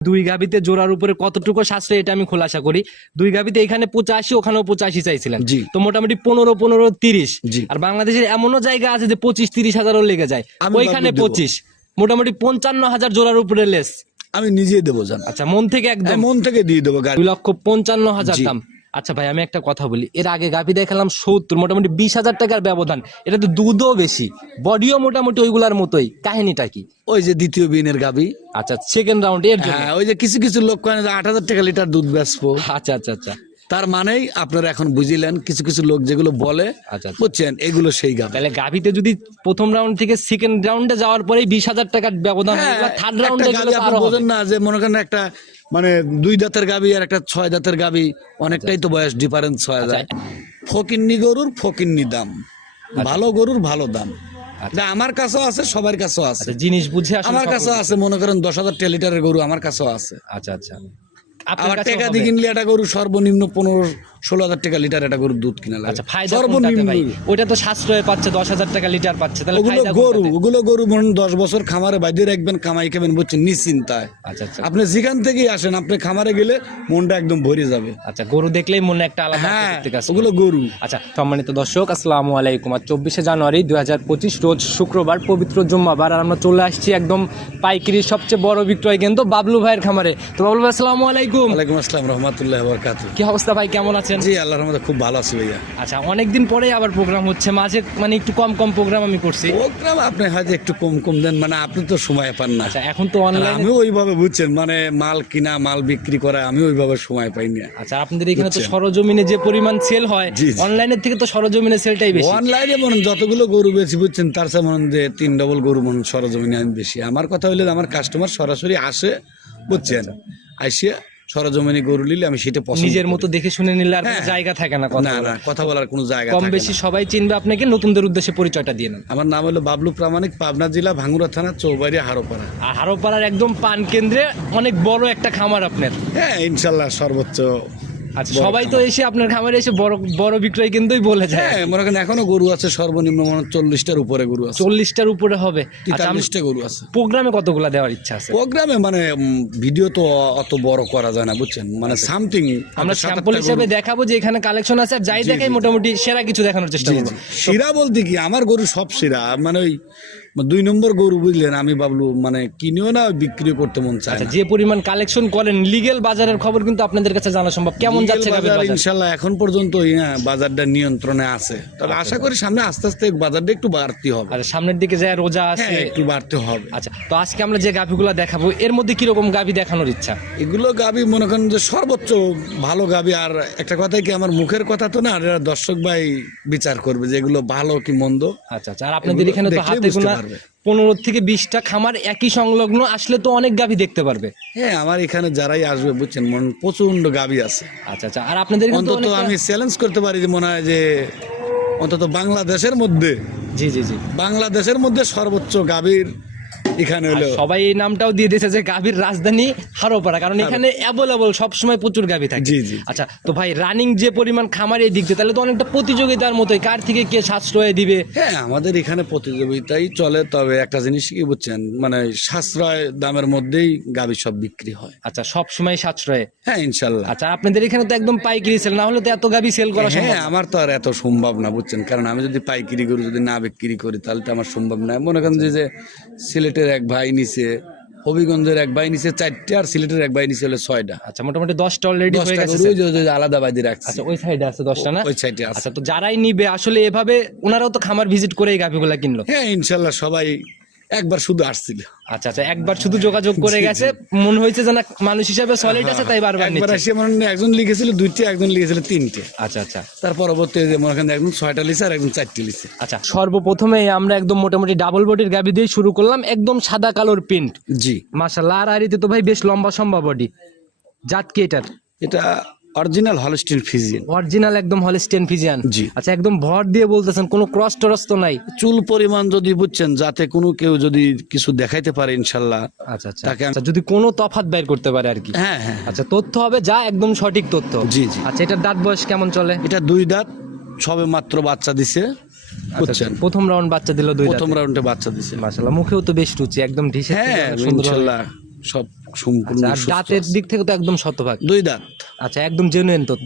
দুই গাবিতে জোড়ার উপরে কতটুকু সাশ্রয় এটা আমি খোলাসা করি? দুই গাবিতে এখানে পঁচাশি ওখানেও পঁচাশি চাইছিলেন। তো মোটামুটি পনেরো পনেরো তিরিশ। আর বাংলাদেশের এমনও জায়গা আছে যে পঁচিশ তিরিশ হাজারও লেগে যায়। ওইখানে পঁচিশ। মোটামুটি পঞ্চান্ন হাজার জোড়ার উপরে লেস আমি নিজে দেবো জান। আচ্ছা মন থেকে একদম। মন থেকে দিয়ে দেবো দুই লক্ষ পঞ্চান্ন হাজার দাম। আচ্ছা ভাই আমি একটা কথা বলি। এর আগে গাভি দেখালাম সত্তর মোটামুটি বিশ হাজার টাকার ব্যবধান। এটা তো দুধও বেশি। বডিও মোটামুটি ওইগুলার মতোই। কাহিনীটা কি? ওই যে দ্বিতীয় বিনের গাবি আচ্ছা সেকেন্ড রাউন্ড এর জন্য। হ্যাঁ ওই যে কিছু কিছু লোক কয় আট হাজার টাকা লিটার দুধ বেচবো। আচ্ছা আচ্ছা আচ্ছা। তার মানেই আপনারা এখন বুঝিলেন কিছু কিছু লোক যেগুলো বলে আচ্ছা আচ্ছা। বুঝছেন এগুলো সেই গাবি তাহলে গাভিতে যদি প্রথম রাউন্ড থেকে সেকেন্ড রাউন্ডে যাওয়ার পরেই বিশ হাজার টাকার ব্যবধান থার্ড একটা রাউন্ডে গাভী আপনি বোঝেন না যে মনে করেন একটা মানে দুই দাঁতের গাবি আর একটা ছয় দাঁতের গাবি অনেকটাই তো বয়স ডিফারেন্স হয়ে যায়। ফকিন্নি গরুর ফকিন্নি দাম। ভালো গরুর ভালো দাম। এটা আমার কাছেও আছে সবার কাছেও আছে। আচ্ছা জিনিস বুঝে আমার কাছেও আছে মনে করেন দশ হাজার লিটারের গরু আমার কাছেও আছে। আচ্ছা আচ্ছা। আবার টেকা টাকা দিয়ে কিনলে একটা গরু সর্বনিম্ন পনেরো ষোলো হাজার টাকা লিটার একটা গরুর দুধ কিনা লাগে। আচ্ছা ফায়দা ওইটা তো সাশ্রয় পাচ্ছে দশ হাজার টাকা লিটার পাচ্ছে তাহলে ওগুলো গরু ওগুলো গরু মনে দশ বছর খামারে বাইরে রাখবেন কামাই খাবেন বুঝছেন নিশ্চিন্তায়। আচ্ছা আচ্ছা। আপনি যেখান থেকেই আসেন আপনি খামারে গেলে মনটা একদম ভরে যাবে। আচ্ছা গরু দেখলেই মনে একটা আলাদা হ্যাঁ ওগুলো গরু। আচ্ছা সম্মানিত দর্শক আসসালামু আলাইকুম। আর চব্বিশে জানুয়ারি দুই হাজার পঁচিশ রোজ শুক্রবার পবিত্র জুম্মাবার আর আমরা চলে আসছি একদম পাইকারির সবচেয়ে বড় বিক্রয় কেন্দ্র বাবলু ভাইয়ের খামারে। তো বাবলু ভাই আসসালামু আলাইকুম। ওয়ালাইকুম আসসালাম রহমতুল্লাহ বরকাত কি অবস্থা ভাই কেমন আছেন? জি আল্লাহর রহমতে খুব ভালো আছি ভাইয়া। আচ্ছা অনেকদিন পরে আবার প্রোগ্রাম হচ্ছে। মাঝে মানে একটু কম কম প্রোগ্রাম আমি করছি। প্রোগ্রাম আপনি হয়তো একটু কম কম দেন মানে আপনি তো সময় পান না। আচ্ছা এখন তো অনলাইন আমি ওইভাবে বুঝছেন মানে মাল কিনা মাল বিক্রি করা আমি ওইভাবে সময় পাই না। আচ্ছা আপনাদের এখানে তো সরজমিনে যে পরিমাণ সেল হয়। অনলাইনের থেকে তো সরজমিনে সেলটাই বেশি। অনলাইনে মনে যতগুলো গরু বেশি বুঝছেন তার চেয়ে মনে যে তিন ডবল গরু মনে সরজমিনে আমি বেশি। আমার কথা হইলে আমার কাস্টমার সরাসরি আসে বুঝছেন আইসিয়া সরজমিনে গরু নিলে আমি সেটা পছন্দ নিজের মতো দেখে শুনে নিলে আর কোনো হ্যাঁ। জায়গা থাকে না কথা না বলার। না কথা বলার কোনো জায়গা কম থাকে বেশি না। সবাই চিনবে আপনাকে নতুনদের উদ্দেশ্যে পরিচয়টা দিয়ে নেন আমার নাম হলো বাবলু প্রামাণিক পাবনা জেলা ভাঙ্গুরা থানা চৌবাড়ি হারোপাড়া আর হারোপাড়ার একদম পান কেন্দ্রে অনেক বড় একটা খামার আপনার হ্যাঁ ইনশাল্লাহ সর্বোচ্চ আচ্ছা সবাই তো এসে আপনার খামারে এসে বড় বড় বিক্রয় কেন্দ্রই বলে যায়। হ্যাঁ মনে করেন এখনও গরু আছে সর্বনিম্ন মনে চল্লিশটার উপরে গরু আছে। চল্লিশটার উপরে হবে। আচ্ছা তেতাল্লিশটা গরু আছে। প্রোগ্রামে কতগুলা দেওয়ার ইচ্ছা আছে? প্রোগ্রামে মানে ভিডিও তো অত বড় করা যায় না বুঝছেন? মানে সামথিং আমরা স্যাম্পল হিসেবে দেখাবো যে এখানে কালেকশন আছে আর যাই দেখাই মোটামুটি সেরা কিছু দেখানোর চেষ্টা করব। শিরা বলতে কি আমার গরু সব শিরা মানে ওই দুই নম্বর গরু বুঝলেন আমি বাবলু মানে কিনেও না বিক্রি করতে মন চায় আচ্ছা যে পরিমাণ কালেকশন করেন লিগেল বাজারের খবর কিন্তু আপনাদের কাছে জানা সম্ভব। কেমন যাচ্ছে বাজার ইনশাল্লাহ এখন পর্যন্ত হ্যাঁ বাজারটা নিয়ন্ত্রণে আছে। তবে আশা করি সামনে আস্তে আস্তে বাজারটা একটু বাড়তি হবে। আর সামনের দিকে যায় রোজা আছে হ্যাঁ একটু বাড়তে হবে। আচ্ছা তো আজকে আমরা যে গাভিগুলো দেখাবো এর মধ্যে কীরকম গাভি দেখানোর ইচ্ছা? এগুলো গাবি মনে করেন যে সর্বোচ্চ ভালো গাবি আর একটা কথাই কি আমার মুখের কথা তো না আর দর্শক ভাই বিচার করবে যে এগুলো ভালো কি মন্দ। আচ্ছা আচ্ছা আর আপনাদের এখানে তো হাতে গোনা পারবে। পনেরো থেকে বিশটা খামার একই সংলগ্ন আসলে তো অনেক গাভী দেখতে পারবে। হ্যাঁ আমার এখানে যারাই আসবে বুঝছেন মন প্রচণ্ড গাভী আছে। আচ্ছা আচ্ছা আর আপনাদের অন্তত আমি চ্যালেঞ্জ করতে পারি যে মনে হয় যে অন্তত বাংলাদেশের মধ্যে জি জি জি। বাংলাদেশের মধ্যে সর্বোচ্চ গাভীর এখানে হলো। সবাই এই নামটাও দিয়ে দিয়েছে যে গাভীর রাজধানী হারোপাড়া কারণ এখানে অ্যাভেলেবল সবসময় প্রচুর গাভী থাকে। জি, জি। আচ্ছা তো ভাই রানিং যে পরিমাণ খামার এই দিক দিয়ে তাহলে তো অনেকটা প্রতিযোগিতার মতোই কার থেকে কে সাশ্রয় দিবে? হ্যাঁ আমাদের এখানে প্রতিযোগিতাই চলে তবে একটা জিনিস কি বুঝছেন মানে সাশ্রয় দামের মধ্যেই গাভী সব বিক্রি হয়। আচ্ছা সব সময় সাশ্রয়ে? হ্যাঁ ইনশাল্লাহ। আচ্ছা আপনাদের এখানে তো একদম পাইকারি সেল না হলে তো এত গাভী সেল করা সম্ভব হ্যাঁ আমার তো আর এত সম্ভব না বুঝছেন কারণ আমি যদি পাইকারি গরু যদি না বিক্রি করি তাহলে তো আমার সম্ভব না। মনে করেন যে যে সিলেটের এক ভাই নিছে হবিগঞ্জের এক ভাই নিছে চারটে আর সিলেটের এক ভাই নিছে হলে ছয়টা। আচ্ছা মোটামুটি দশটা অলরেডি হয়ে গেছে আলাদা বাইদি রাখছে। আচ্ছা ওই সাইডে আছে দশটা না? ওই সাইডে আছে। আচ্ছা তো যারাই নিবে আসলে এভাবে ওনারাও তো খামার ভিজিট করেই গাভিগুলা কিনলো? হ্যাঁ ইনশাল্লাহ সবাই একবার শুধু আসছিল। আচ্ছা আচ্ছা একবার শুধু যোগাযোগ করে গেছে মনে হয়েছে যে না মানুষ হিসাবে সলিড আছে তাই বারবার একবার আসে মনে একজন লিখেছিল দুইটি একজন লিখেছিল তিনটে। আচ্ছা আচ্ছা। তার পরবর্তী যে মনে করেন একজন ছয়টা লিখছে আর একজন চারটে লিখছে। আচ্ছা সর্বপ্রথমে আমরা একদম মোটামুটি ডাবল বডির গাবি দিয়ে শুরু করলাম একদম সাদা কালোর প্রিন্ট জি। মাশাল্লাহ আর আরিতে তো ভাই বেশ লম্বা সম্ভব বডি জাত কি এটার? এটা অরিজিনাল হলস্টিন ফিজিয়ান অরিজিনাল একদম হলিস্টেন ফিজিয়ান জি। আচ্ছা একদম ভর দিয়ে বলতেছেন কোনো ক্রস টরস তো নাই? চুল পরিমাণ যদি বুঝছেন যাতে কোনো কেউ যদি কিছু দেখাইতে পারে ইনশাল্লাহ। আচ্ছা আচ্ছা। তাকে আচ্ছা যদি কোনো তফাৎ বের করতে পারে আর কি। হ্যাঁ হ্যাঁ। আচ্ছা তথ্য হবে যা একদম সঠিক তথ্য। জি জি। আচ্ছা এটার দাঁত বয়স কেমন চলে? এটা দুই দাঁত সবে মাত্র বাচ্চা দিছে। বুঝছেন? প্রথম রাউন্ড বাচ্চা দিল দুই প্রথম রাউন্ডে বাচ্চা দিছে। মাশাল্লাহ মুখেও তো বেশ রুচি একদম ঢিসে হ্যাঁ সুন্দর ইনশাল্লাহ সব সম্পূর্ণ আচ্ছা, দাঁতের দিক থেকে তো একদম শতভাগ। দুই দাঁত। আচ্ছা একদম জেনুইন তো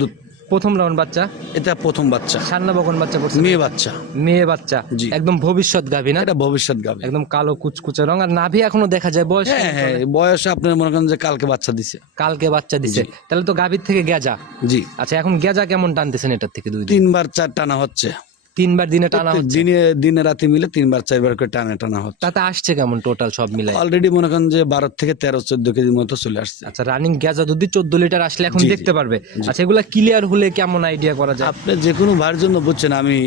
দুধ। প্রথম রাউন্ড বাচ্চা? এটা প্রথম বাচ্চা। সান্না বকন বাচ্চা পড়ছে মেয়ে বাচ্চা। মেয়ে বাচ্চা। জি। একদম ভবিষ্যৎ গাভী না? এটা ভবিষ্যৎ গাবে একদম কালো কুচকুচে রং। আর নাভি এখনও দেখা যায় বয়স হ্যাঁ হ্যাঁ বয়সে আপনার মনে করেন যে কালকে বাচ্চা দিছে। কালকে বাচ্চা দিছে। তাহলে তো গাভীর থেকে গেজা জি। আচ্ছা এখন গেজা কেমন টানতেছেন এটার থেকে দুই তিনবার চার টানা হচ্ছে। তিনবার দিনে টানা হচ্ছে? দিনে দিনে রাতে মিলে তিনবার চারবার করে টানা টানা হচ্ছে। তাতে আসছে কেমন টোটাল সব মিলে অলরেডি মনে করেন যে বারো থেকে তেরো চোদ্দ কেজি মতো চলে আসছে। আচ্ছা রানিং গেজা যদি চোদ্দ লিটার আসলে এখন দেখতে পারবে। আচ্ছা এগুলা ক্লিয়ার হলে কেমন আইডিয়া করা যায়? আপনি যে কোনো ভাইয়ের জন্য বুঝছেন আমি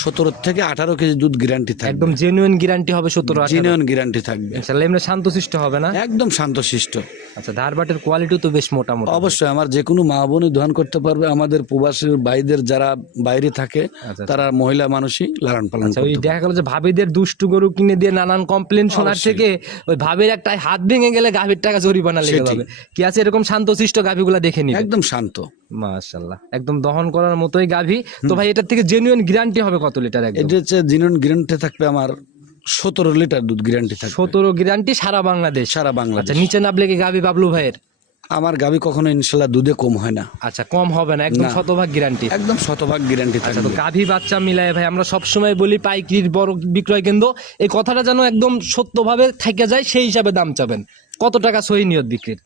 সতেরো থেকে আঠারো কেজি দুধ গ্যারান্টি থাকবে। একদম জেনুইন গ্যারান্টি হবে সতেরো জিনিয়ন গ্যারান্টি থাকবে। ইনশাল্লাহ এমনি শান্তশিষ্ট হবে না? একদম শান্তশিষ্ট। আচ্ছা ধারবাটের কোয়ালিটিও তো বেশ মোটামুটি অবশ্যই আমার যে কোনো মা বোনই দহন করতে পারবে। আমাদের প্রবাসীর ভাইদের যারা বাইরে থাকে আচ্ছা। তারা মহিলা মানুষই লালন পালন আচ্ছা, ওই দেখা গেল যে ভাবিদের দুষ্টু গরু কিনে দিয়ে নানান কমপ্লেন শোনার থেকে ওই ভাবির একটা হাত ভেঙে গেলে গাভীর টাকা জরিমানা লেগে যাবে। কি আছে এরকম শান্তশিষ্ট গাভীগুলা দেখে নিবে? একদম শান্ত। মাশাল্লাহ একদম দহন করার মতোই গাভী। তো ভাই এটার থেকে জেনুইন গ্যারান্টি হবে কত লিটার একদম? এটা হচ্ছে গ্যারান্টি থাকবে আমার সতেরো লিটার দুধ গ্যারান্টি থাকবে। সতেরো গ্যারান্টি সারা বাংলাদেশ? সারা আচ্ছা বাংলাদেশ নিচে নামলে কি গাভী বাবলু ভাইয়ের? আমার গাবি কখনো ইনশাল্লাহ দুধে কম হয় না। আচ্ছা কম হবে না একদম শতভাগ গ্যারান্টি একদম শতভাগ গ্যারান্টি আচ্ছা তো গাভী বাচ্চা মিলায় ভাই আমরা সবসময় বলি পাইকারির বড় বিক্রয় কেন্দ্র। এই কথাটা যেন একদম সত্যভাবে থেকে যায় সেই হিসাবে দাম চাবেন। কত টাকা সহি নিয়ত বিক্রির?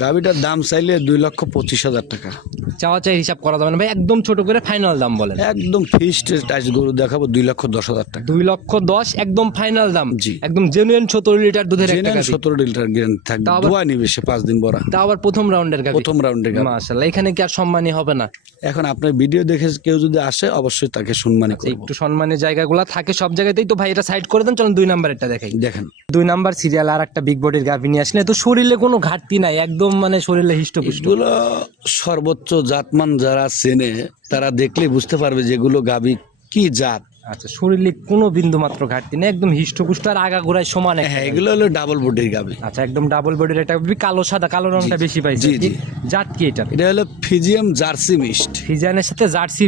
গাবিটার দাম চাইলে দুই লক্ষ পঁচিশ হাজার টাকা। চাওয়া চাই হিসাব করা যাবে না ভাই একদম ছোট করে ফাইনাল দাম বলেন। একদম ফিস্ট গরু দেখাবো দুই লক্ষ দশ হাজার টাকা। দুই লক্ষ দশ একদম ফাইনাল দাম। জি। একদম জেনুইন সতেরো লিটার দুধের সতেরো লিটার থাকবে। নিবে সে পাঁচ দিন বড়া। তা আবার প্রথম রাউন্ডের গাভী প্রথম রাউন্ডে গাবি। মাশাল্লাহ এখানে কি আর সম্মানী হবে না? এখন আপনার ভিডিও দেখে কেউ যদি আসে অবশ্যই তাকে সম্মানী করব। একটু সম্মানের জায়গাগুলো থাকে সব জায়গাতেই তো ভাই এটা সাইড করে দেন চলুন দুই নাম্বারটা দেখাই। দেখেন। দুই নাম্বার সিরিয়াল আর একটা বিগ বডির গাভী নিয়ে আসলে তো শরীরে কোনো ঘাটতি নাই? একদম মানে শরীরে হিষ্টপুষ্ট। এগুলো সর্বোচ্চ জাতমান যারা চেনে, তারা দেখলে বুঝতে পারবে যেগুলো গাভী কি জাত। আচ্ছা শরীরে কোনো বিন্দু মাত্র ঘাটতি নেই একদম হিষ্টপুষ্ট আর আগা গোড়ায় সমান হ্যাঁ এগুলো হলো ডাবল বডির গাবি। আচ্ছা একদম ডাবল বডির একটা কালো সাদা কালো রংটা বেশি পাইছে। জাত কি এটা এটা হলো ফিজিয়াম জার্সি মিস্ট ফিজানের সাথে জার্সি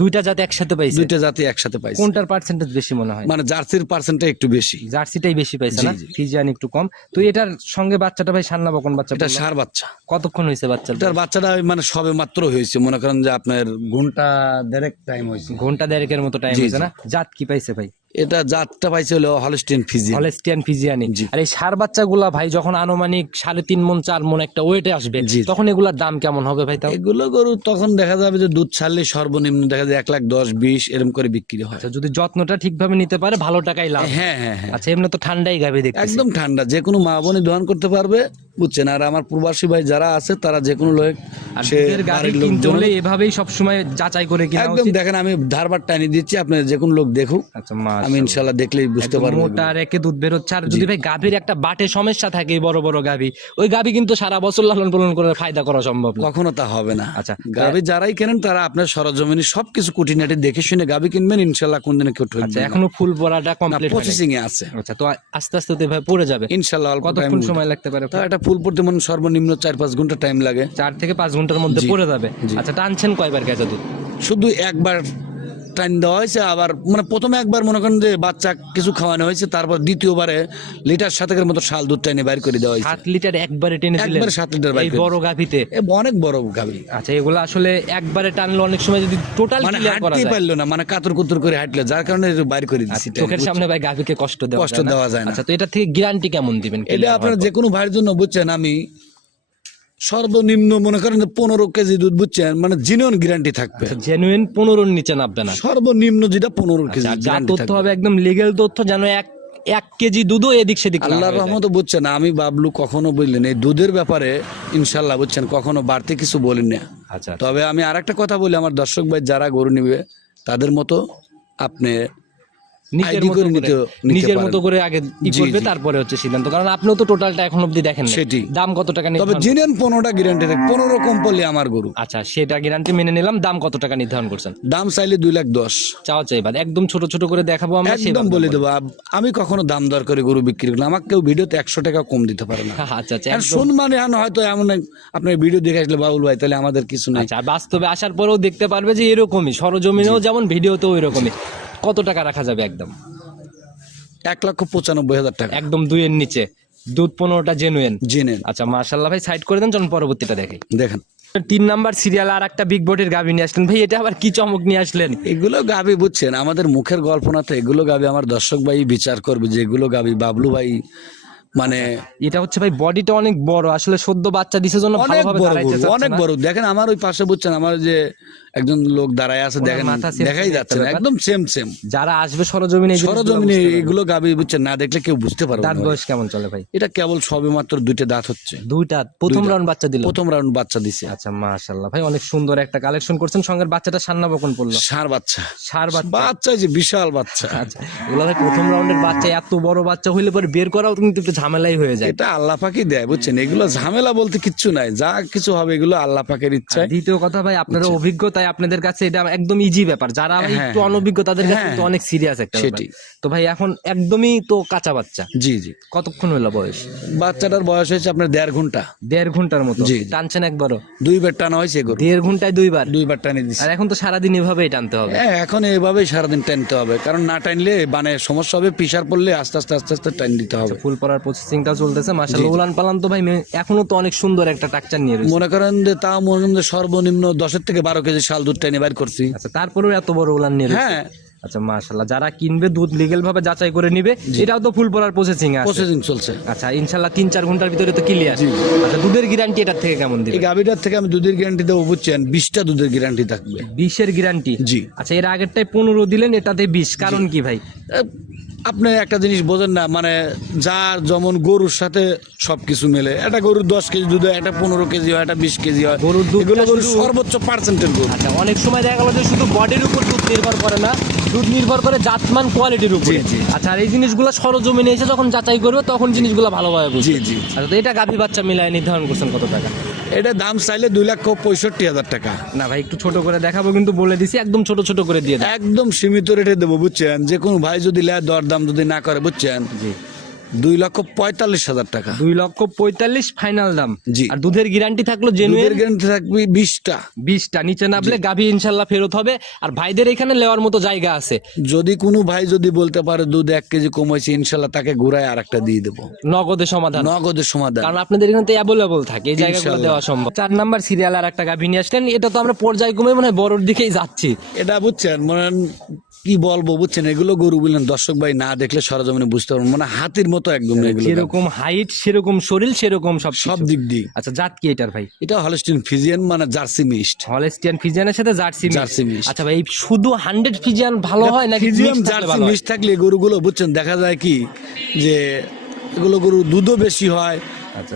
দুইটা জাত একসাথে পাইছে। দুইটা জাতি একসাথে পাইছে। কোনটার পার্সেন্টেজ বেশি মনে হয়? মানে জার্সির পার্সেন্টটা একটু বেশি। জার্সিটাই বেশি পাইছে না? ফিজিয়ান একটু কম। তো এটার সঙ্গে বাচ্চাটা ভাই সান্না বকন বাচ্চা এটা সার বাচ্চা। কতক্ষণ হয়েছে বাচ্চার এটার বাচ্চাটা মানে সবে মাত্র হয়েছে মনে করেন যে আপনার ঘণ্টা দেড়েক টাইম হয়েছে ঘণ্টা দেড়েকের মতো টাইম জি, হয়েছে জি। না জাত কি পাইছে ভাই এটা জাতটা পাইছে হলো হলস্টেন ফিজিয়াম হলেস্টিয়ান ফিজিয়ানি আর এই সার বাচ্চাগুলা ভাই যখন আনুমানিক সাড়ে তিন মন চার মন একটা ওয়েটে আসবে তখন এগুলার দাম কেমন হবে ভাই তাও? এগুলো গরু তখন দেখা যাবে যে দুধ ছাড়লে সর্বনিম্ন দেখা যায় এক লাখ দশ বিশ এরকম করে বিক্রি হয়। আচ্ছা যদি যত্নটা ঠিকভাবে নিতে পারে ভালো টাকাই লাভ। হ্যাঁ হ্যাঁ হ্যাঁ। আচ্ছা এমনি তো ঠান্ডাই গাবে দেখতে একদম ঠান্ডা যে কোনো মা বোনই দহন করতে পারবে বুঝছেন? আর আমার প্রবাসী ভাই যারা আছে তারা যে কোনো লোক আর সে হলে এভাবেই সবসময় যাচাই করে কিনা একদম দেখেন আমি ধারবার টাইনি দিচ্ছি আপনার যে কোনো লোক দেখুক। আচ্ছা আমি। ইনশাল্লাহ দেখলেই বুঝতে পারব। মোটা রেখে দুধ বেরোচ্ছে আর যদি ভাই গাভীর একটা বাটে সমস্যা থাকে বড় বড় গাভী ওই গাভী কিন্তু সারা বছর লালন পালন করে ফায়দা করা সম্ভব না। কখনো তা হবে না। আচ্ছা। গাবি যারাই কেনেন তারা আপনার সরজমিনি সবকিছু কুটিনাটি দেখে শুনে গাভী কিনবেন ইনশাল্লাহ কোন দিনে কেউ ঠকবে আচ্ছা এখনও ফুল পড়াটা কমপ্লিট প্রসেসিং এ আছে। আচ্ছা তো আস্তে আস্তে তো ভাই পড়ে যাবে। ইনশাল্লাহ অল্প টাইম কতক্ষণ সময় লাগতে পারে? তা এটা ফুল পড়তে মনে সর্বনিম্ন চার পাঁচ ঘণ্টা টাইম লাগে। চার থেকে পাঁচ ঘণ্টার মধ্যে পড়ে যাবে। আচ্ছা টানছেন কয়বার গেছে দুধ? শুধু একবার টাইম দেওয়া হয়েছে আবার মানে প্রথমে একবার মনে করেন যে বাচ্চা কিছু খাওয়ানো হয়েছে তারপর দ্বিতীয়বারে লিটার সাতেকের মতো শাল দুধ টাইনে বাইর করে দেওয়া হয়েছে। সাত লিটার একবারে টেনে একবারে সাত লিটার বাইর বড় গাভীতে? অনেক বড় গাবি আচ্ছা এগুলো আসলে একবারে টানলে অনেক সময় যদি টোটাল মানে হাঁটতেই পারল না মানে কাতর কুতুর করে হাঁটলো যার কারণে বাইর করে দিচ্ছি চোখের সামনে ভাই গাভীকে কষ্ট দেওয়া কষ্ট দেওয়া যায় না। আচ্ছা তো এটা থেকে গ্যারান্টি কেমন দিবেন? এটা আপনার যে কোনো ভাইয়ের জন্য বুঝছেন আমি সর্বনিম্ন মনে করেন যে পনেরো কেজি দুধ বুঝছেন? মানে জিনিয়ন গ্যারান্টি থাকবে। জেনুইন পনেরোর নিচে নামবে না। সর্বনিম্ন যেটা পনেরো কেজি আচ্ছা, যা তথ্য হবে একদম লিগেল তথ্য যেন এক এক কেজি দুধও এদিক সেদিক আল্লাহর যায়। রহমত বুঝছেন আমি বাবলু কখনো বুঝলেন এই দুধের ব্যাপারে ইনশাল্লাহ বুঝছেন কখনো বাড়তি কিছু বলেন। না আচ্ছা। তবে আমি আর একটা কথা বলি আমার দর্শক ভাই যারা গরু নিবে তাদের মতো আপনি নিজের মতো করে নিজের মতো আগে ই করবে তারপরে হচ্ছে সিদ্ধান্ত। কারণ আপনিও তো টোটালটা এখন দেখেন সেটি। দাম কত টাকা তবে জিনেন পনেরোটা গ্যারান্টি থাকে। পনেরো কম পড়লে আমার গরু। আচ্ছা সেটা গ্যারান্টি মেনে নিলাম। দাম কত টাকা নির্ধারণ করছেন? দাম চাইলে দুই লাখ দশ। চাই বাদ। একদম ছোট ছোট করে দেখাবো আমরা একদম বলে দেবো। আমি কখনো দাম দর করে গরু বিক্রি করি না। আমাকে কেউ ভিডিওতে একশো টাকা কম দিতে পারে না। আচ্ছা আচ্ছা। সম্মানে হয়তো এমন আপনার ভিডিও দেখে আসলে বাবুল ভাই তাহলে আমাদের কিছু নাই। আচ্ছা বাস্তবে আসার পরেও দেখতে পারবে যে এরকমই। সরজমিনেও যেমন ভিডিওতেও এরকমই কত টাকা রাখা যাবে একদম? এক লক্ষ পঁচানব্বই হাজার টাকা। একদম দুইয়ের নিচে। দুধ পনেরোটা জেনুয়েন জেনে আচ্ছা মার্শাল্লাহ ভাই সাইড করে দেন চলুন পরবর্তীটা দেখে। দেখেন। তিন নাম্বার সিরিয়াল আর একটা বিগ বটের গাভি নিয়ে আসলেন। ভাই এটা আবার কি চমক নিয়ে আসলেন? এগুলো গাবি বুঝছেন আমাদের মুখের গল্প না তো এগুলো গাবি আমার দর্শক ভাই বিচার করবে যে এগুলো গাবি বাবলু ভাই মানে এটা হচ্ছে ভাই বডিটা অনেক বড়। আসলে সদ্য বাচ্চা দিছে জন্য অনেক বড় অনেক বড়। দেখেন আমার ওই পাশে বুঝছেন আমার যে একজন লোক দাঁড়ায় আছে দেখেন দেখাই যাচ্ছে না একদম সেম সেম যারা আসবে সরজমিনে সরজমিনে এগুলো গাবি বুঝছেন না দেখলে কেউ বুঝতে পারবে দাঁত বয়স কেমন চলে ভাই? এটা কেবল সবে মাত্র দুইটা দাঁত হচ্ছে। দুইটা প্রথম রাউন্ড বাচ্চা দিল। প্রথম রাউন্ড বাচ্চা দিছে। আচ্ছা মাশাল্লাহ ভাই অনেক সুন্দর একটা কালেকশন করছেন। সঙ্গে বাচ্চাটা সান্না বকন পড়ল। সার বাচ্চা। সার বাচ্চা। বাচ্চা যে বিশাল বাচ্চা। আচ্ছা এগুলো ভাই প্রথম রাউন্ডের বাচ্চা এত বড় বাচ্চা হইলে পরে বের করাও কিন্তু একটু ঝামেলাই হয়ে যায়। এটা আল্লাহ পাকি দেয় বুঝছেন? এগুলো ঝামেলা বলতে কিচ্ছু নাই। যা কিছু হবে এগুলো আল্লাহ পাকের ইচ্ছা দ্বিতীয় কথা ভাই আপনারা অভিজ্ঞতায় আপনাদের কাছে এটা একদম ইজি ব্যাপার। যারা হ্যাঁ, একটু অনভিজ্ঞ তাদের কাছে হ্যাঁ, কিন্তু অনেক সিরিয়াস একটা সেটি। তো ভাই এখন একদমই তো কাঁচা বাচ্চা। জি জি। কতক্ষণ হলো বয়স? বাচ্চাটার বয়স হয়েছে আপনার দেড় ঘণ্টা। দেড় ঘণ্টার মতো। টানছেন একবারও? দুই বার টানা হয়েছে দেড় ঘন্টায় দুইবার? দুইবার টানে দিচ্ছে আর এখন তো সারাদিন এভাবেই টানতে হবে। হ্যাঁ এখন এভাবেই সারাদিন টানতে হবে। কারণ না টানলে মানে সমস্যা হবে পিসার পড়লে আস্তে আস্তে আস্তে আস্তে টান দিতে হবে। ফুল পড়ার প্রসেসিংটাও চলতেছে। মাসাল্লাহ উলান পালান তো ভাই এখনও তো অনেক সুন্দর একটা টাকচার নিয়ে রয়েছে। মনে করেন যে তা মনে সর্বনিম্ন দশের থেকে বারো কেজি শাল দুধটা টাইনে বাইর করছি। আচ্ছা তারপরেও এত বড় উলান নিয়ে হ্যাঁ। আচ্ছা মাশাল্লাহ যারা কিনবে দুধ লিগেল ভাবে যাচাই করে নিবে এটাও তো ফুল পড়ার প্রসেসিং আছে। প্রসেসিং চলছে। আচ্ছা ইনশাল্লাহ তিন চার ঘণ্টার ভিতরে তো ক্লিয়ার আচ্ছা দুধের গ্যারান্টি এটার থেকে কেমন দিবে? এই গাভিটার থেকে আমি দুধের গ্যারান্টি দেবো বুঝছেন? বিশটা দুধের গ্যারান্টি থাকবে। বিশের গ্যারান্টি জি। আচ্ছা এর আগেরটাই পনেরো দিলেন এটাতে বিশ। কারণ কি ভাই? আপনি একটা জিনিস বোঝেন না মানে যার যেমন গরুর সাথে সবকিছু মেলে একটা গরুর দশ কেজি দুধ হয় একটা পনেরো কেজি হয় একটা বিশ কেজি হয় গরুর এগুলো গরুর সর্বোচ্চ পার্সেন্টের গরু। আচ্ছা অনেক সময় দেখা গেল যে শুধু বডির উপর দুধ নির্ভর করে না দুধ নির্ভর করে জাতমান কোয়ালিটির উপর। আচ্ছা আর এই জিনিসগুলো সরজমিনে এসে যখন যাচাই করবে তখন জিনিসগুলো ভালোভাবে বুঝবে। জি জি। আচ্ছা তো এটা গাভী বাচ্চা মিলায় নির্ধারণ করছেন কত টাকা? এটা দাম চাইলে দুই লক্ষ পঁয়ষট্টি হাজার টাকা। না ভাই একটু ছোট করে দেখাবো কিন্তু বলে দিছি একদম ছোট ছোট করে দিয়ে একদম সীমিত রেটে দেবো বুঝছেন? যে কোনো ভাই যদি লে দর দাম যদি না করে বুঝছেন? জি। দুই লক্ষ পঁয়তাল্লিশ হাজার টাকা। দুই লক্ষ পঁয়তাল্লিশ ফাইনাল দাম। জি। আর দুধের গ্যারান্টি থাকল জেনুইন গ্যারান্টি থাকবে বিশটা। বিশটা নিচে নামলে গাভী ইনশাল্লাহ ফেরত হবে। আর ভাইদের এখানে লেওয়ার মতো জায়গা আছে। যদি কোনো ভাই যদি বলতে পারে দুধ এক কেজি কমেছে ইনশাল্লাহ তাকে ঘুরায় আর একটা দিয়ে দেবো। নগদে সমাধান। নগদের সমাধান। কারণ আপনাদের এখানে তো অ্যাভেলেবল থাকে এই জায়গাগুলো। দেওয়া সম্ভব। চার নাম্বার সিরিয়াল আর একটা গাভী নিয়ে আসলেন এটা তো আমরা পর্যায়ক্রমে মনে হয় বড়র দিকেই যাচ্ছি। এটা বুঝছেন মানে কি বলব বুঝছেন? এগুলো গরু বললেন দর্শক ভাই না দেখলে সরজমিনে বুঝতে পারবেন মানে হাতির মতো একদম এগুলো যেরকম হাইট সেরকম শরীর সেরকম সব সব দিক দিয়ে। আচ্ছা জাত কি এটার ভাই? এটা হলস্টিন ফিজিয়ান মানে জার্সি মিস্ট হলেস্টিয়ান ফিজিয়ানের সাথে জার্সি জার্সি mix। আচ্ছা ভাই শুধু হান্ড্রেড ফিজিয়ান ভালো হয় নাকি থাকলে জার্সি মিস্ট থাকলে গরুগুলো বুঝছেন দেখা যায় কি যে এগুলো গরু দুধও বেশি হয় আচ্ছা।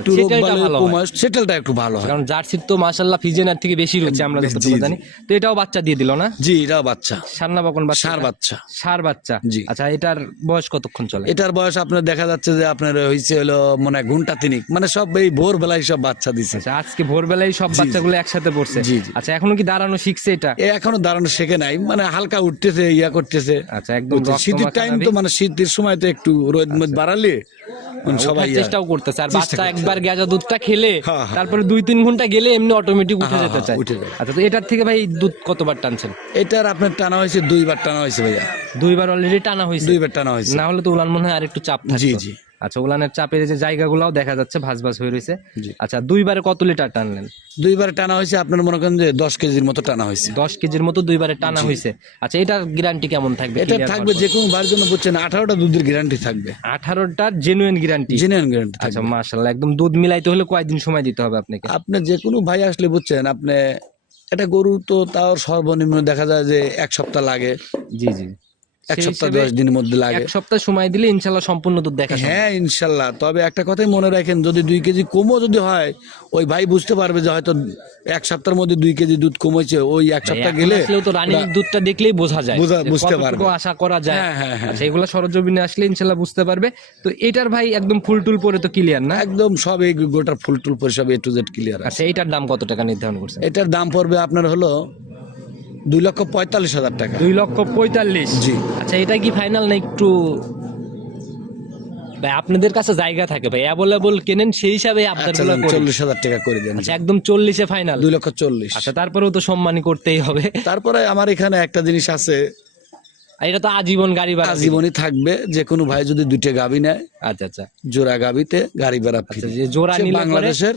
হয়। সেটেলটা একটু ভালো হয়। কারণ জার্সির তো মাশাল্লাহ ফিজিয়ানের থেকে বেশি রয়েছে আমরা যতটুকু জানি। তো এটাও বাচ্চা দিয়ে দিল না? জি এটাও বাচ্চা। সান্না বকন বাচ্চা। সার বাচ্চা। সার বাচ্চা। জি। আচ্ছা এটার বয়স কতক্ষণ চলে? এটার বয়স আপনার দেখা যাচ্ছে যে আপনার হয়েছে হলো মনে ঘণ্টা তিনিক। মানে সব এই ভোর বেলায় সব বাচ্চা দিছে। আচ্ছা আজকে ভোরবেলায় সব বাচ্চাগুলো একসাথে পড়ছে। জি, জি। আচ্ছা এখনও কি দাঁড়ানো শিখছে এটা? এ এখনও দাঁড়ানো শেখে নাই। মানে হালকা উঠতেছে ইয়া করতেছে। আচ্ছা একদম? শীতের টাইম তো মানে শীতের সময় তো একটু রোদ মদ বাড়ালে সবাই চেষ্টাও করতেছে। আর বাচ্চা একবার গেজা দুধটা খেলে। তারপরে দুই তিন ঘণ্টা গেলে এমনি অটোমেটিক উঠে যেতে চায়। আচ্ছা তো এটার থেকে ভাই দুধ কতবার টানছেন? এটার আপনার টানা হয়েছে দুইবার টানা হয়েছে ভাইয়া। দুইবার অলরেডি টানা হয়েছে। দুইবার টানা হয়েছে। না হলে তো উলান মনে হয় আর একটু চাপ থাকে জি, জি। আচ্ছা উলানের চাপের যে জায়গাগুলোও দেখা যাচ্ছে ভাঁজ ভাঁজ হয়ে রয়েছে। আচ্ছা দুইবারে কত লিটার টানলেন? দুইবার টানা হয়েছে আপনার মনে করেন যে দশ কেজির মতো টানা হয়েছে। দশ কেজির মতো দুইবারে টানা হয়েছে। আচ্ছা এটার গ্যারান্টি কেমন থাকবে? এটা থাকবে যে কোনো বার জন্য বুঝছেন আঠারোটা দুধের গ্যারান্টি থাকবে। আঠারোটার জেনুইন গ্যারান্টি জেনুইন গ্যারান্টি আচ্ছা মাশাল্লাহ একদম দুধ মিলাইতে হলে কয়দিন সময় দিতে হবে আপনাকে? আপনি যে কোনো ভাই আসলে বুঝছেন আপনি এটা গরু তো তাও সর্বনিম্ন দেখা যায় যে এক সপ্তাহ লাগে। জি জি। এক সপ্তাহ দশ দিনের মধ্যে লাগে। এক সপ্তাহ সময় দিলে ইনশাল্লাহ সম্পূর্ণ দুধ দেখা হ্যাঁ ইনশাল্লাহ। তবে একটা কথাই মনে রাখেন যদি দুই কেজি কমও যদি হয় ওই ভাই বুঝতে পারবে যে হয়তো এক সপ্তাহের মধ্যে দুই কেজি দুধ কমেছে ওই এক সপ্তাহ গেলে তো রানিং দুধটা দেখলেই বোঝা যায় বুঝতে পারবে। আশা করা যায়। হ্যাঁ, হ্যাঁ, হ্যাঁ। আচ্ছা সরজমিনে আসলে ইনশাল্লাহ বুঝতে পারবে। তো এটার ভাই একদম ফুল টুল পরে তো ক্লিয়ার না? একদম সব এই গোটার ফুল টুল পরে সব এ টু জেড ক্লিয়ার আচ্ছা এটার দাম কত টাকা নির্ধারণ করছে এটার দাম পড়বে আপনার হলো দুই লক্ষ পঁয়তাল্লিশ হাজার টাকা। দুই লক্ষ পঁয়তাল্লিশ? জি। আচ্ছা এটা কি ফাইনাল না একটু ভাই আপনাদের কাছে জায়গা থাকে ভাই অ্যাভেলেবল কেনেন সেই হিসাবে আচ্ছা চল্লিশ হাজার টাকা করে দেন। আচ্ছা একদম চল্লিশে ফাইনাল দুই লক্ষ চল্লিশ। আচ্ছা তারপরেও তো সম্মানই করতেই হবে। তারপরে আমার এখানে একটা জিনিস আছে। আর এটা তো আজীবন গাড়ি ভাড়া দিবে। আজীবনই থাকবে যে কোনো ভাই যদি দুইটা গাবি নেয় আচ্ছা আচ্ছা। জোড়া গাবিতে গাড়ি ভাড়া। আচ্ছা, যে জোড়া নিলে বাংলাদেশের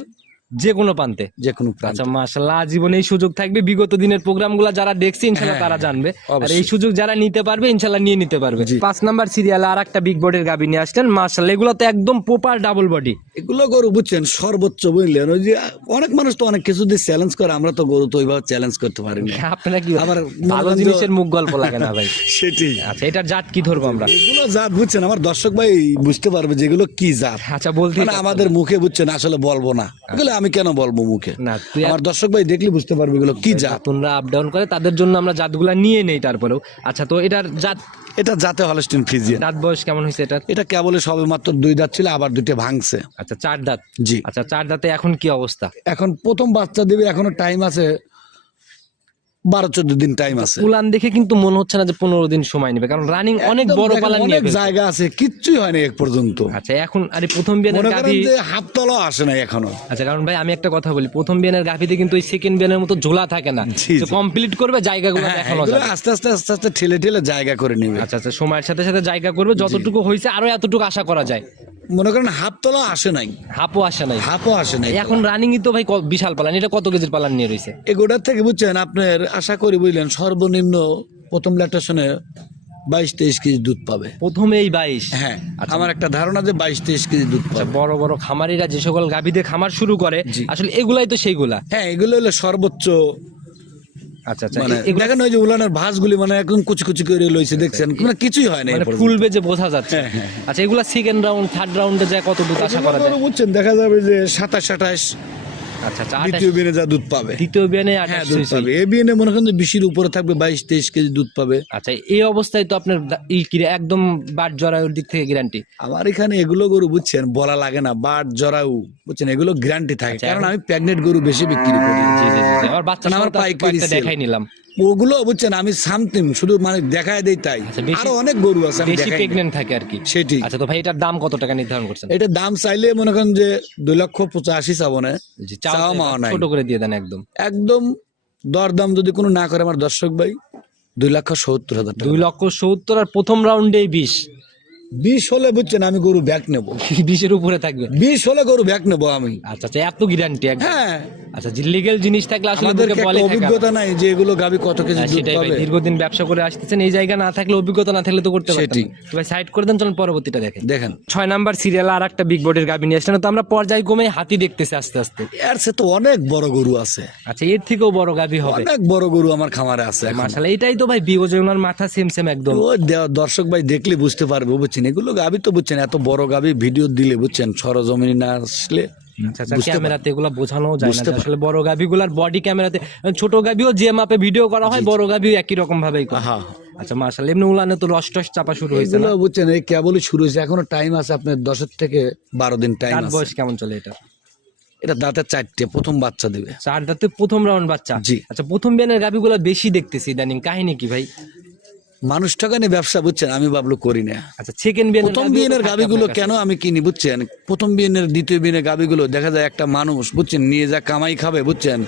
যে কোনো প্রান্তে। যে কোনো আচ্ছা মাশাল্লাহ আজীবন এই সুযোগ থাকবে। বিগত দিনের প্রোগ্রামগুলো যারা দেখছে ইনশাল্লাহ হ্যাঁ, তারা জানবে। আর এই সুযোগ যারা নিতে পারবে ইনশাল্লাহ নিয়ে নিতে পারবে। পাঁচ নাম্বার সিরিয়ালে আর একটা বিগ বডির গাবি নিয়ে আসলেন। মাশাল্লাহ এগুলো তো একদম প্রপার ডাবল বডি এগুলো গরু বুঝছেন সর্বোচ্চ বুঝলেন ওই যে অনেক মানুষ তো অনেক কিছু দিয়ে চ্যালেঞ্জ করে আমরা তো গরু তো ওইভাবে চ্যালেঞ্জ করতে পারি না। আপনারা কি আবার ভালো জিনিসের মুখ গল্প লাগে না ভাই? সেটি আচ্ছা এটার জাত কি ধরবো আমরা? এগুলো জাত বুঝছেন আমার দর্শক ভাই বুঝতে পারবে যেগুলো কি জাত। আচ্ছা বলতে মানে আমাদের মুখে বুঝছেন আসলে বলব না। এগুলো আমি কেন বলব মুখে? আমার দর্শক ভাই দেখলে বুঝতে পারবে এগুলো কি জাত। তোমরা আপ ডাউন করে তাদের জন্য আমরা জাতগুলা নিয়ে নেই তারপরেও। আচ্ছা তো এটার জাত এটা জাতে হলস্টিন ফিজিয়ান দাঁত বয়স কেমন হয়েছে এটা এটা কেবল সবে মাত্র দুই দাঁত ছিল আবার দুটো ভাঙছে। আচ্ছা চার দাঁত। জি। আচ্ছা চার দাঁতে এখন কি অবস্থা? এখন প্রথম বাচ্চা দেবে এখনও টাইম আছে বারো চোদ্দ দিন টাইম আছে। উলান দেখে কিন্তু মনে হচ্ছে না যে পনেরো দিন সময় নেবে কারণ রানিং অনেক বড় পালান নিয়ে অনেক জায়গা আছে কিচ্ছুই হয়নি এক পর্যন্ত। আচ্ছা এখন আরে প্রথম বিয়ানের গাভি যে হাফতলা আসে না এখনও। আচ্ছা কারণ ভাই আমি একটা কথা বলি প্রথম বিয়ানের গাভিতে কিন্তু ওই সেকেন্ড বিয়ানের মতো ঝোলা থাকে না। কমপ্লিট করবে জায়গাগুলো হ্যাঁ, দেখানো যাবে। আস্তে আস্তে আস্তে আস্তে ঠেলে ঠেলে জায়গা করে নিবে। আচ্ছা আচ্ছা সময়ের সাথে সাথে জায়গা করবে যতটুকু হয়েছে আরও এতটুকু আশা করা যায়। মনে করেন হাফতলা আসে নাই। হাফও আসে নাই। হাফও আসে নাই। এখন রানিং তো ভাই বিশাল পালান। এটা কত কেজির পালান নিয়ে রয়েছে? এগুলোর থেকে বুঝছেন আপনার আশা করি বুঝলেন সর্বনিম্ন প্রথম ল্যাকটেশনে বাইশ তেইশ কেজি দুধ পাবে। প্রথমেই বাইশ? হ্যাঁ আচ্ছা। আমার একটা ধারণা যে বাইশ তেইশ কেজি দুধ পাবে। বড় বড় খামারিরা যে সকল গাভীতে খামার শুরু করে আসলে এগুলাই তো সেইগুলা। হ্যাঁ এগুলো হলো সর্বোচ্চ আচ্ছা আচ্ছা। মানে দেখেন ওই যে উলানের ভাঁজগুলি মানে একদম কুচি কুচি করে লইছে দেখছেন? মানে কিছুই হয় না মানে ফুলবে যে বোঝা যাচ্ছে। আচ্ছা এগুলা সেকেন্ড রাউন্ড থার্ড রাউন্ডে যায় কত দুধ আশা করা যায়? বুঝছেন দেখা যাবে যে সাতাশ আঠাশ আচ্ছা আচ্ছা দ্বিতীয় বিনে যা দুধ পাবে। দ্বিতীয় বিয়ানে হ্যাঁ দুধ পাবে। এ বিনে মনে করেন বিশির উপরে থাকবে বাইশ তেইশ কেজি দুধ পাবে। আচ্ছা এই অবস্থায় তো আপনার ই একদম বাট জরায়ুর দিক থেকে গ্যারান্টি আমার এখানে এগুলো গরু বুঝছেন বলা লাগে না বাট জরাউ বুঝছেন? এগুলো গ্যারান্টি থাকে। কারণ আমি প্রেগনেন্ট গরু বেশি বিক্রি করি। জি জি জি আমার বাচ্চা আমার পাইকারি দেখাই নিলাম। ওগুলো বুঝছেন? আমি সামথিং শুধু মানে দেখায় দেই তাই। আরও অনেক গরু আছে বেশি। প্রেগনেন্ট থাকে আর কি। সেটি। আচ্ছা তো ভাই এটার দাম কত টাকা নির্ধারণ করছেন? এটা দাম চাইলে মনে করেন যে দুই লক্ষ পঁচাশি চাবো না জি, চাওয়া মাওয়া নাই। ছোট করে দিয়ে দেন একদম। একদম দরদাম যদি কোনো না করে আমার দর্শক ভাই দুই লক্ষ সত্তর হাজার দুই লক্ষ সত্তর আর প্রথম রাউন্ডেই বিশ। বিশ হলে বুঝছেন আমি গরু ব্যাগ নেব। বিশের উপরে থাকবে। বিশ হলে গরু ব্যাগ নেব আমি। আচ্ছা আচ্ছা এত গ্যারান্টি হ্যাঁ। আচ্ছা যে জিনিস থাকলে আসলে আমাদের বলে অভিজ্ঞতা নাই যে এগুলো গাবি কত কেজি হ্যাঁ, দুধ পাবে। দীর্ঘদিন ব্যবসা করে আসতেছেন এই জায়গা না থাকলে অভিজ্ঞতা না থাকলে তো করতে পারতেন তো ভাই সাইড করে দেন চলুন পরবর্তীটা দেখেন। দেখেন। ছয় নাম্বার সিরিয়াল আর একটা বিগ বডির গাবি নিয়ে আসলেন তো আমরা পর্যায়ক্রমে হাতি দেখতেছি আস্তে আস্তে। এর সে তো অনেক বড় গরু আছে। আচ্ছা এর থেকেও বড় গাবি হবে। অনেক বড় গরু আমার খামারে আছে। মাশাআল্লাহ এটাই তো ভাই বিগজে ওনার মাথা সেম সেম একদম। ও দর্শক ভাই দেখলে বুঝতে পারবে বুঝছেন? এগুলো গাবি তো বুঝছেন এত বড় গাবি ভিডিও দিলে বুঝছেন সরজমিনি না আসলে ক্যামেরাতে এগুলো বোঝানো যায় না। আসলে বড় গাভিগুলার বডি ক্যামেরাতে ছোট গাভিও যে মাপে ভিডিও করা হয় বড় গাভিও একই রকম ভাবেই। হ্যাঁ। আচ্ছা এমনি উলানে তো রস টস চাপা শুরু হয়েছে না? বুঝছেন এই কেবলই শুরু হয়েছে। এখনও টাইম আছে আপনার দশের থেকে বারো দিন টাইম তার আছে। বয়স কেমন চলে এটা? এটা দাঁতের চারটে প্রথম বাচ্চা দিবে। চার দাঁতে প্রথম রাউন্ড বাচ্চা? জি। আচ্ছা প্রথম বিয়ানের গাভিগুলো বেশি দেখতেছি ইদানিং। কাহিনী কি ভাই? মানুষ টাকানে ব্যবসা বুঝছেন? আমি বাবলু করি না। আচ্ছা চিকেন বিয়ে প্রথম বিয়ের গাবিগুলো কেন আমি কিনি বুঝছেন? প্রথম বিয়ের দ্বিতীয় বিয়ের গাবিগুলো দেখা যায় একটা মানুষ বুঝছেন নিয়ে যা কামাই খাবে বুঝছেন?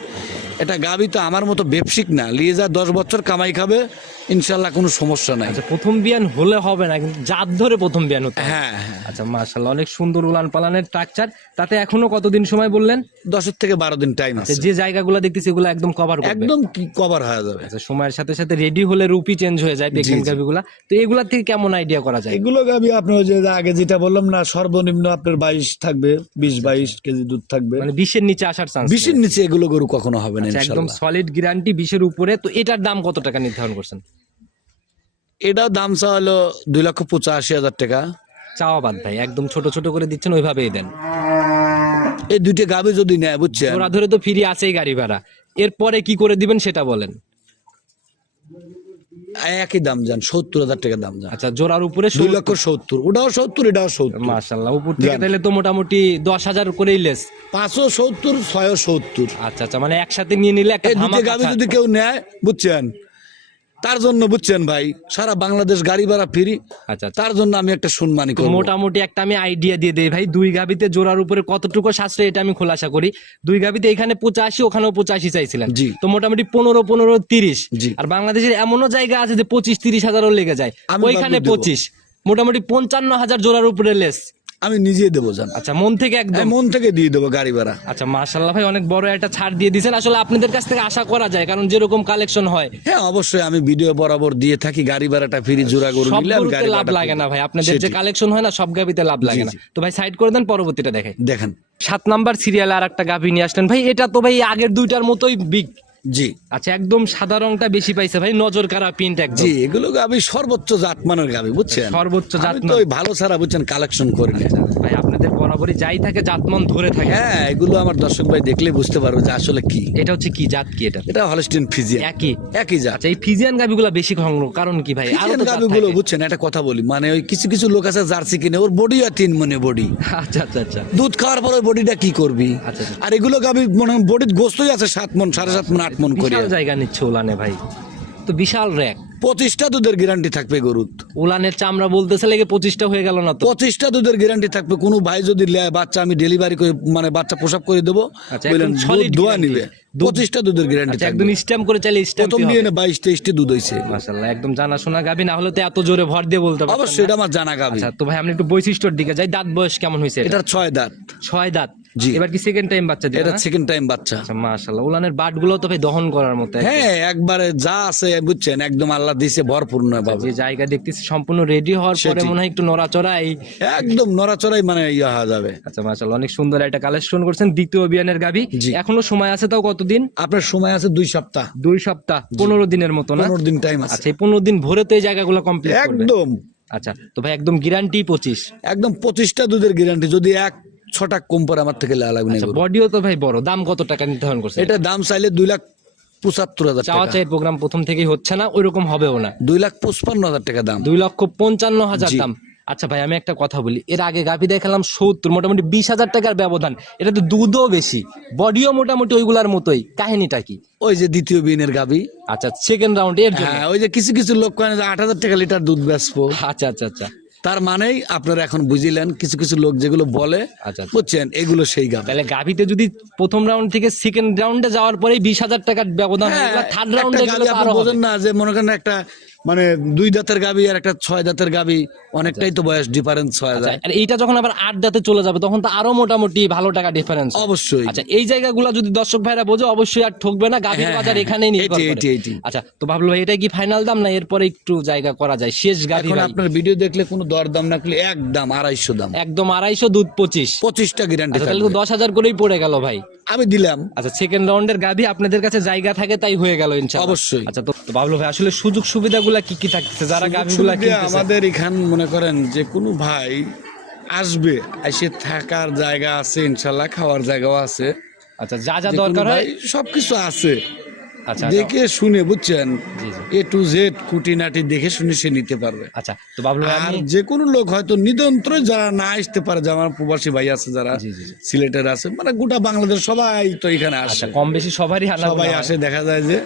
এটা গাবি তো আমার মতো ব্যবসিক না নিয়ে যা দশ বছর কামাই খাবে ইনশাল্লাহ কোনো সমস্যা নাই। আচ্ছা প্রথম বিয়ান হলে হবে না কিন্তু জাত ধরে প্রথম বিয়ান হতে হ্যাঁ হ্যাঁ। আচ্ছা মাশাআল্লাহ অনেক সুন্দর উলান পালানের স্ট্রাকচার তাতে এখনও কতদিন সময় বললেন? দশের থেকে বারো দিন টাইম আছে। যে জায়গাগুলো দেখতেছি এগুলো একদম কভার একদম কি কভার হয়ে যাবে। আচ্ছা সময়ের সাথে সাথে রেডি হলে রুপি চেঞ্জ হয়ে যায় প্রেগনেন্ট গাভিগুলা। তো এগুলা থেকে কেমন আইডিয়া করা যায়? এগুলো গাবি আপনার যে আগে যেটা বললাম না সর্বনিম্ন আপনার বাইশ থাকবে বিশ বাইশ কেজি দুধ থাকবে। মানে বিশের নিচে আসার চান্স বিশের নিচে এগুলো গরু কখনো হবে না একদম সলিড গ্যারান্টি বিশের উপরে। তো এটার দাম কত টাকা নির্ধারণ করছেন? এটাও দাম চা হলো দুই লক্ষ পঁচাশি হাজার টাকা। চাওয়া বাদ ভাই একদম ছোট ছোট করে দিচ্ছেন ওইভাবেই দেন। এই দুইটা গাবি যদি নেয় বুঝছেন? ওরা ধরে তো ফিরে আছেই গাড়ি ভাড়া। এরপরে কি করে দিবেন সেটা বলেন। একই দাম যান সত্তর হাজার টাকা দাম যান। আচ্ছা জোড়ার উপরে দুই লক্ষ সত্তর ওটাও সত্তর এটাও সত্তর। মাশাল্লাহ উপর থেকে তাহলে তো মোটামুটি দশ হাজার করেই লেস। পাঁচশো সত্তর ছয়শো সত্তর। আচ্ছা আচ্ছা মানে একসাথে নিয়ে নিলে একটা দুটো গাবি যদি কেউ নেয় বুঝছেন? তার জন্য বুঝছেন ভাই সারা বাংলাদেশ গাড়ি ভাড়া ফ্রি আচ্ছা আচ্ছা। তার জন্য আমি একটা সম্মানী করব। মোটামুটি একটা আমি আইডিয়া দিয়ে দেই ভাই দুই গাবিতে জোড়ার উপরে কতটুকু সাশ্রয় এটা আমি খোলাসা করি। দুই গাবিতে এখানে পঁচাশি ওখানেও পঁচাশি চাইছিলেন। জি। তো মোটামুটি পনেরো পনেরো তিরিশ। জি। আর বাংলাদেশের এমনও জায়গা আছে যে পঁচিশ তিরিশ হাজারও লেগে যায়। ওইখানে পঁচিশ। মোটামুটি পঞ্চান্ন হাজার জোড়ার উপরে লেস আমি নিজেই দেবো জান। আচ্ছা মন থেকে একদম। মন থেকে দিয়ে দেবো গাড়ি ভাড়া। আচ্ছা মার্শাল্লাহ ভাই অনেক বড় একটা ছাড় দিয়ে দিয়েছেন। আসলে আপনাদের কাছ থেকে আশা করা যায় কারণ যেরকম কালেকশন হয়। হ্যাঁ অবশ্যই আমি ভিডিও বরাবর দিয়ে থাকি গাড়ি ভাড়াটা ফ্রি জোড়া গরু নিলে আমি গাড়ি লাভ লাগে না ভাই। আপনাদের যে কালেকশন হয় না সব গাবিতে লাভ লাগে না। তো ভাই সাইড করে দেন পরবর্তীটা দেখাই দেখেন। সাত নাম্বার সিরিয়ালে আর একটা গাভি নিয়ে আসলেন। ভাই এটা তো ভাই আগের দুইটার মতোই বিগ জি। আচ্ছা একদম সাদা রংটা বেশি পাইছে ভাই নজর কারা প্রিন্ট একদম। জি এগুলো গাবি সর্বোচ্চ জাতমানের গাবি বুঝছেন? সর্বোচ্চ আমি জাতমান। তো ওই ভালো ছাড়া বুঝছেন কালেকশন করি না। ভাই আপনাদের বরাবরই যাই থাকে জাতমান ধরে থাকে। হ্যাঁ এগুলো আমার দর্শক ভাই দেখলে বুঝতে পারবে যে আসলে কি। এটা হচ্ছে কি জাত কি এটা? এটা হলস্টিন ফিজিয়ান একই। একই জাত। আচ্ছা এই ফিজিয়ান গাভিগুলো বেশি সংগ্রহ কারণ কি ভাই? আরও গাবিগুলো বুঝছেন একটা কথা বলি মানে ওই কিছু কিছু লোক আছে জার্সি কিনে ওর বডি আর তিন মনে বডি আচ্ছা আচ্ছা আচ্ছা। দুধ খাওয়ার পর ওই বডিটা কি করবি? আচ্ছা, আচ্ছা। আর এগুলো গাবি মনে বডির গোস্তই আছে সাত মন সাড়ে সাত মন আট মন করে। বিশাল জায়গা নিচ্ছে উলানে ভাই। তো বিশাল র্যাক। পঁচিশটা দুধের গ্যারান্টি থাকবে গরুত উলানের চামড়া বলতেছে লেগে পঁচিশটা হয়ে গেল না পঁচিশটা দুধের গ্যারান্টি থাকবে কোনো ভাই যদি লেয় বাচ্চা আমি ডেলিভারি করে মানে বাচ্চা প্রসাব করে দেবো আচ্ছা, দোয়া নিবে। পঁচিশটা দুধের গ্যারান্টি আচ্ছা একদম স্ট্যাম্প করে স্ট্যাম্প প্রথম দিয়ে না বাইশ তেইশটি দুধ হয়েছে একদম জানাশোনা গাবি না হলে তো এত জোরে ভর দিয়ে বলতে পারতাম অবশ্যই এটা আমার জানা গাবি। আচ্ছা তো ভাই আমি একটু বৈশিষ্ট্যর দিকে যাই দাঁত বয়স কেমন হয়েছে এটা? এটার ছয় দাঁত। ছয় দাঁত। জি। এবার কি সেকেন্ড টাইম বাচ্চা দিবে এটা সেকেন্ড টাইম বাচ্চা। আচ্ছা মাশাআল্লাহ। উলানের বাট তো ভাই দহন করার মতো হ্যাঁ একবারে যা আছে বুঝছেন একদম আল্লাহ দিছে ভরপূর্ণ পাবে যে জায়গা দেখতেছি সম্পূর্ণ রেডি হওয়ার পরে মনে হয় একটু নড়াচড়া একদম নড়াচড়াই মানে ইয়া হওয়া যাবে। আচ্ছা মাশাআল্লাহ অনেক সুন্দর একটা কালেকশন করছেন দ্বিতীয় অভিযানের গাবি এখনও সময় আছে তাও কতদিন? আপনার সময় আছে দুই সপ্তাহ। দুই সপ্তাহ পনেরো দিনের মতো না? পনেরো দিন টাইম আছে। আচ্ছা এই পনেরো দিন ভরে তো এই জায়গাগুলো কমপ্লিট একদম। আচ্ছা তো ভাই একদম গ্যারান্টি পঁচিশ। একদম পঁচিশটা দুধের গ্যারান্টি যদি এক ছটা কম পরে আমার থেকে লেয়া লাগবে না আচ্ছা বডিও তো ভাই বড় দাম কত টাকা নির্ধারণ করছে? এটা দাম চাইলে দুই লাখ পঁচাত্তর হাজার চাওয়া চাই প্রোগ্রাম প্রথম থেকেই হচ্ছে না ওইরকম হবেও না। দুই লাখ পঁচপান্ন হাজার টাকা দাম। দুই লক্ষ পঞ্চান্ন হাজার দাম। আচ্ছা ভাই আমি একটা কথা বলি এর আগে গাভি দেখালাম সত্তর মোটামুটি বিশ হাজার টাকার ব্যবধান। এটা তো দুধও বেশি বডিও মোটামুটি ওইগুলার মতোই কাহিনীটা কি? ওই যে দ্বিতীয় বিনের গাবি আচ্ছা সেকেন্ড রাউন্ড এর হ্যাঁ ওই যে কিছু কিছু লোক কয় আট হাজার টাকা লিটার দুধ বেচবো। আচ্ছা আচ্ছা আচ্ছা। তার মানেই আপনারা এখন বুঝিলেন কিছু কিছু লোক যেগুলো বলে আচ্ছা আচ্ছা। বুঝছেন এগুলো সেই গাভি তাহলে গাভিতে যদি প্রথম রাউন্ড থেকে সেকেন্ড রাউন্ডে যাওয়ার পরেই বিশ হাজার টাকার ব্যবধান থার্ড রাউন্ডে গাভী আপনি বোঝেন না যে মনে করেন একটা মানে দুই দাঁতের গাবি আর একটা ছয় দাঁতের গাবি অনেকটাই তো বয়স ডিফারেন্স হয়ে যায়। আর এইটা যখন আবার আট দাঁতে চলে যাবে তখন তো আরও মোটামুটি ভালো টাকা ডিফারেন্স অবশ্যই। আচ্ছা এই জায়গাগুলো যদি দর্শক ভাইরা বোঝে অবশ্যই আর ঠকবে না গাভীর হ্যাঁ, বাজার হ্যাঁ, এখানেই নির্ভর এটি, করে। আচ্ছা তো ভাবলো ভাই এটা কি ফাইনাল দাম না এরপরে একটু জায়গা করা যায়? শেষ গাভী এখন আপনার ভিডিও দেখলে কোনো দর দাম না করলে এক দাম আড়াইশো দাম। একদম আড়াইশো দুধ পঁচিশ। পঁচিশটা গ্যারান্টি আচ্ছা তাহলে তো দশ হাজার করেই পড়ে গেল ভাই। আমি দিলাম। আচ্ছা সেকেন্ড রাউন্ডের গাভী আপনাদের কাছে জায়গা থাকে তাই হয়ে গেল ইনশাআল্লাহ। অবশ্যই। আচ্ছা তো ভাবলো ভাই আসলে সুযোগ সুবিধাগুলা কি কি থাকছে যারা গাভীগুলা আমাদের এখান মনে করেন যে কোনো ভাই আসবে এসে থাকার জায়গা আছে ইনশাল্লাহ খাওয়ার জায়গাও আছে। আচ্ছা যা যা দরকার হয় সবকিছু আছে। আচ্ছা দেখে শুনে বুঝছেন। এ টু জেড খুঁটিনাটি দেখে শুনে সে নিতে পারবে। আচ্ছা তো বাবলু আর যে কোনো লোক হয়তো নিদন্ত্র যারা না আসতে পারে যে আমার প্রবাসী ভাই আছে যারা। সিলেটের আছে মানে গোটা বাংলাদেশ সবাই তো এখানে আচ্ছা আসে। কম বেশি সবারই সবাই আসে দেখা যায় যে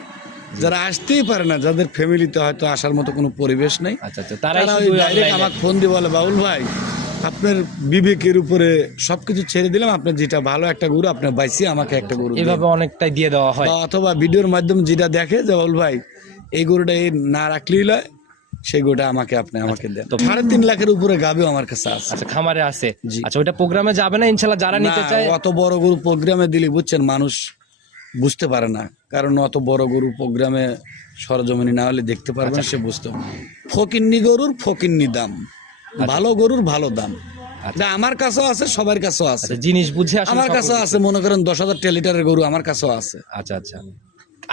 যারা আসতেই পারে না যাদের ফ্যামিলিতে হয়তো আসার মতো কোনো পরিবেশ নেই আচ্ছা আচ্ছা তারা ওই ডাইরেক্ট আমাকে ফোন দিয়ে বলে বাউল ভাই আপনার বিবেকের উপরে সবকিছু ছেড়ে দিলাম আপনার যেটা ভালো একটা গরু আপনার বাইসি আমাকে একটা গরু এভাবে অনেকটাই দিয়ে দেওয়া হয়। অথবা ভিডিওর মাধ্যমে যেটা দেখে যে বাউল ভাই এই গরুটা এই না রাখলেই লয় সেই গরুটা আমাকে আপনি আমাকে দেন। তো সাড়ে তিন লাখের উপরে গাবেও আমার কাছে আছে। আচ্ছা খামারে আছে। জি। আচ্ছা ওইটা প্রোগ্রামে যাবে না ইনশাল্লাহ যারা নিতে চায়? অত বড় গরু প্রোগ্রামে দিলে বুঝছেন মানুষ বুঝতে পারে না। কারণ অত বড় গরু প্রোগ্রামে সরজমিনি না হলে দেখতে পারবে না আচ্ছা। সে বুঝতে। ফকিন্নি গরুর ফকিন্নি দাম। ভালো গরুর ভালো দাম। না, আমার কাছেও আছে সবার কাছেও আছে। আচ্ছা জিনিস বুঝে আমার কাছেও আছে মনে করেন দশ হাজার লিটারের গরু আমার কাছেও আছে। আচ্ছা আচ্ছা।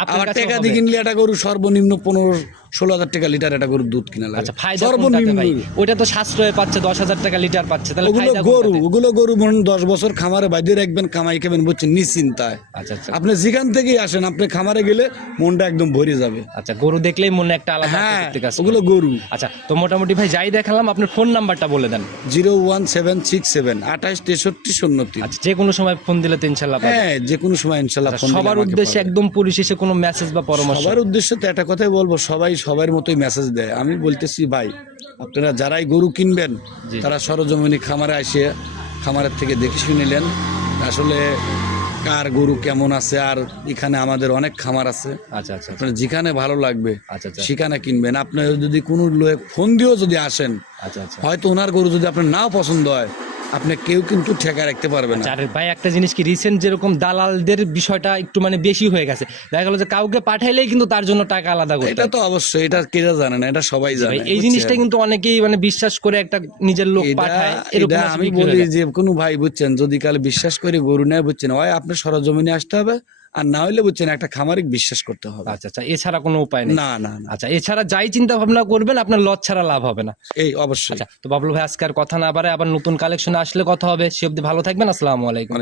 আবার টেকা? দিয়ে কিনলে একটা গরু সর্বনিম্ন পনেরো ষোলো হাজার টাকা লিটার একটা গরুর দুধ কিনা লাগে। আচ্ছা সর্বনিম্ন ওইটা তো সাশ্রয় পাচ্ছে দশ হাজার টাকা লিটার পাচ্ছে তাহলে ওগুলো গরু ওগুলো গরু মনে দশ বছর খামারে বাইরে রাখবেন কামাই খাবেন বুঝছেন নিশ্চিন্তায়। আচ্ছা আচ্ছা। আপনি যেখান থেকেই আসেন আপনি খামারে গেলে মনটা একদম ভরে যাবে। আচ্ছা গরু দেখলেই মনে একটা আলাদা হ্যাঁ। ওগুলো গরু। আচ্ছা তো মোটামুটি ভাই যাই দেখালাম আপনার ফোন নাম্বারটা বলে দেন। Zero one seven six seven আঠাশ তেষট্টি শূন্য তিন। আচ্ছা যে কোনো সময় ফোন দিলে তো ইনশাল্লাহ হ্যাঁ যে কোনো সময় ইনশাল্লাহ আচ্ছা, সবার উদ্দেশ্যে। একদম পরিশেষে কোনো মেসেজ বা পরামর্শ? সবার উদ্দেশ্যে তো একটা কথাই বলব সবাই সবার মতোই মেসেজ দেয়। আমি বলতেছি ভাই আপনারা যারাই গরু কিনবেন তারা সরজমিনি খামারে আসে খামারের থেকে দেখে শুনে নেন আসলে কার গরু কেমন আছে আর এখানে আমাদের অনেক খামার আছে। আচ্ছা আচ্ছা। আপনার যেখানে ভালো লাগবে আচ্ছা আচ্ছা। সেখানে কিনবেন। আপনার যদি কোনো লোক ফোন দিয়েও যদি আসেন আচ্ছা আচ্ছা। হয়তো ওনার গরু যদি আপনার নাও পছন্দ হয় আপনি কেউ কিন্তু ঠেকা রাখতে পারবে না। আরে ভাই একটা জিনিস কি রিসেন্ট যেরকম দালালদের বিষয়টা একটু মানে বেশি হয়ে গেছে। দেখা গেল যে কাউকে পাঠাইলেই কিন্তু তার জন্য টাকা আলাদা করে এটা তো অবশ্যই এটা কে জানে না এটা সবাই জানে এই জিনিসটা কিন্তু অনেকেই মানে বিশ্বাস করে একটা নিজের লোক পাঠায় এরকম আমি বলি যে কোনো ভাই বুঝছেন? যদি কাল বিশ্বাস করে গরু নেয় বুঝছেন? হয় আপনি সরজমিনে আসতে হবে আর না হলে বুঝছেন একটা খামারিক বিশ্বাস করতে হবে। আচ্ছা আচ্ছা এছাড়া কোনো উপায় নেই। না না না। আচ্ছা এছাড়া যাই চিন্তা ভাবনা করবেন আপনার লস ছাড়া লাভ হবে না। এই অবশ্যই। আচ্ছা তো বাবলু ভাই আজকে আর কথা না বাড়ে আবার নতুন কালেকশন আসলে কথা হবে। সে অব্দি ভালো থাকবেন আসসালামু আলাইকুম।